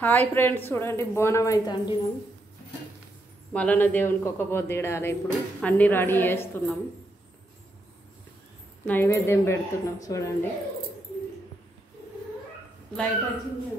Hi friends, చూడండి బోనం అయితే అండినాం. మలన దేవునికి ఒక పొద్దు ఇడాలి. ఇప్పుడు అన్నీ రెడీ చేస్తున్నాం, నైవేద్యం పెడుతున్నాం. చూడండి లైట్ వచ్చింది.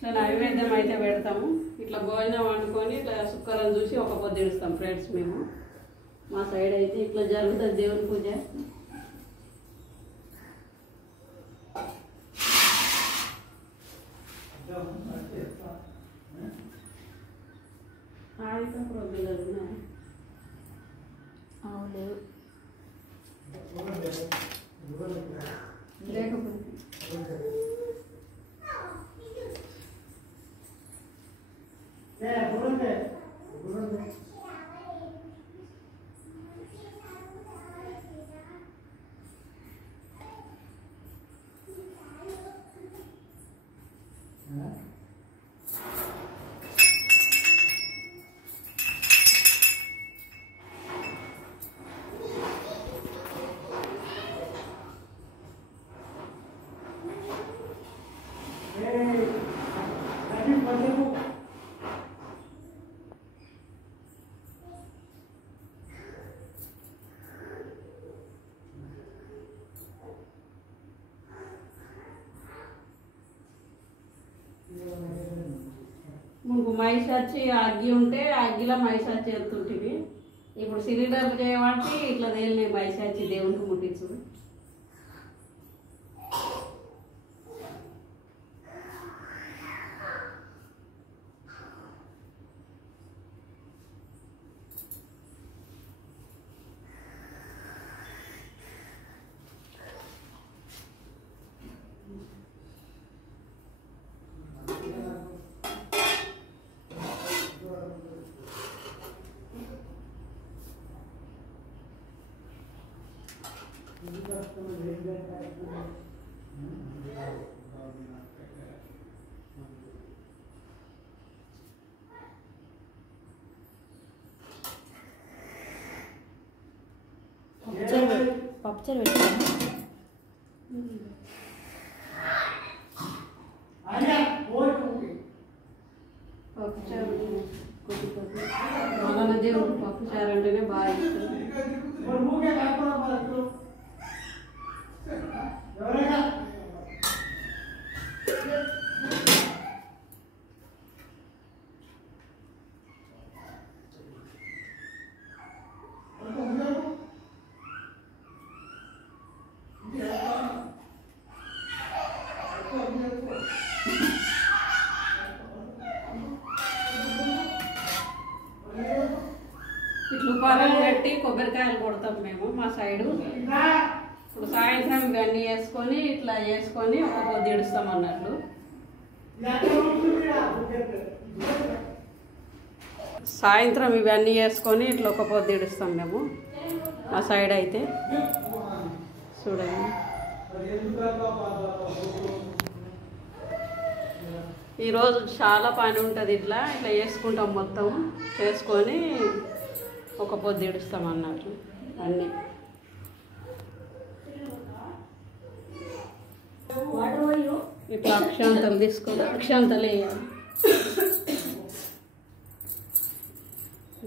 ఇట్లా నైవేద్యం అయితే పెడతాము. ఇట్లా భోజనం వండుకొని ఇట్లా శుక్రం చూసి ఒక పొద్దు ఇస్తాం ఫ్రెండ్స్. మేము మా సైడ్ అయితే ఇట్లా జరుగుతుంది దేవుని పూజ. ముందు మైసాచి అగ్గి ఉంటే అగ్గిలో మైసాచి వెళ్తుంటివి. ఇప్పుడు సిలిండర్లు చేయబట్టి ఇట్లా తేలినే మైసాచి దేవునికి ముట్టించు. పప్పుచారు పెట్టాను. మలన దేవుడు పప్పుచారు అంటేనే బాగా ఇష్టం. ఇట్లు పాలలు కట్టి కొబ్బరికాయలు కొడతాం మేము మా సైడు. ఇప్పుడు సాయంత్రం ఇవన్నీ వేసుకొని ఇట్లా చేసుకొని ఒక పొద్దు ఇడుస్తాం అన్నట్లు. సాయంత్రం ఇవన్నీ వేసుకొని ఇట్లా ఒక పొద్దు ఇడుస్తాం మేము మా సైడ్ అయితే. చూడండి ఈరోజు చాలా పని ఉంటుంది. ఇట్లా ఇట్లా చేసుకుంటాం, మొత్తం చేసుకొని ఒక పొద్దు ఇడుస్తాం అన్నట్లు అన్నీ. ఇట్లా అక్షాంతలు తీసుకొని అక్షాంతలు వేయాలి.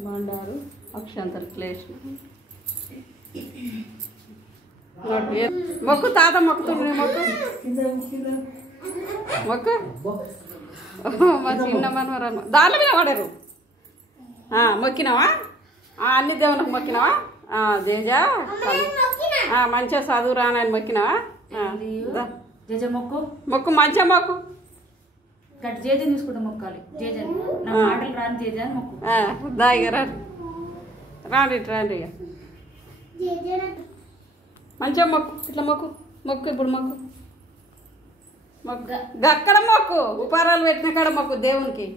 బండారు అక్షాంతలు ప్లేస్ మొక్కు తాత మొక్కుతుంది. మొక్కు మా చిన్న మనవరమ్మ దాని మీద పడరు. మొక్కినావా? అన్ని దేవునికి మొక్కినావా? జేజా మంచిగా చదువు రానని మొక్కినావా? జేజ మొక్కు మొక్కు మంచిగా మొక్కు. గట్టి జేజని తీసుకుంటా మొక్కాలి. జేజ నా మాటలు రాని జేజ అని మొక్కు. దాయిగా రాండి రండి ఇక మంచిగా మొక్కు. ఇట్లా మొక్కు మొక్కు ఇప్పుడు మొక్కు మొక్కు అక్కడ మొక్కు. ఉపారాలు పెట్టిన కాడ మొక్కు దేవునికి.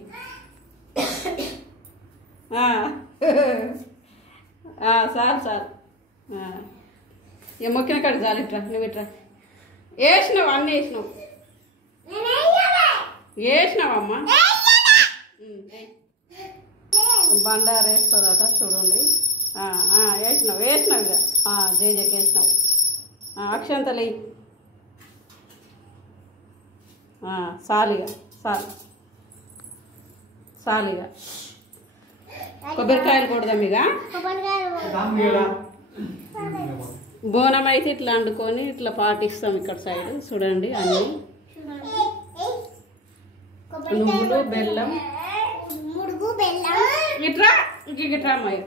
చాలు చాలు ఇక మొక్కిన కాడ చాలు. ఇట్రా నువ్వు ఇట్రా వేసినావు అన్నీ వేసినావమ్మా. బండారు వేస్తారట చూడండి. వేసినావు ఇక జేజకి వేసినావు. అక్షంతలు సాలిగా సాలిగా కొబ్బరికాయలు కొడదాం ఇక. బోనం అయితే ఇట్లా వండుకొని ఇట్లా పాటిస్తాం ఇక్కడ సైడ్. చూడండి అన్నీ నువ్వులు బెల్లం ఇట్రా ఇట్రా అమ్మాయి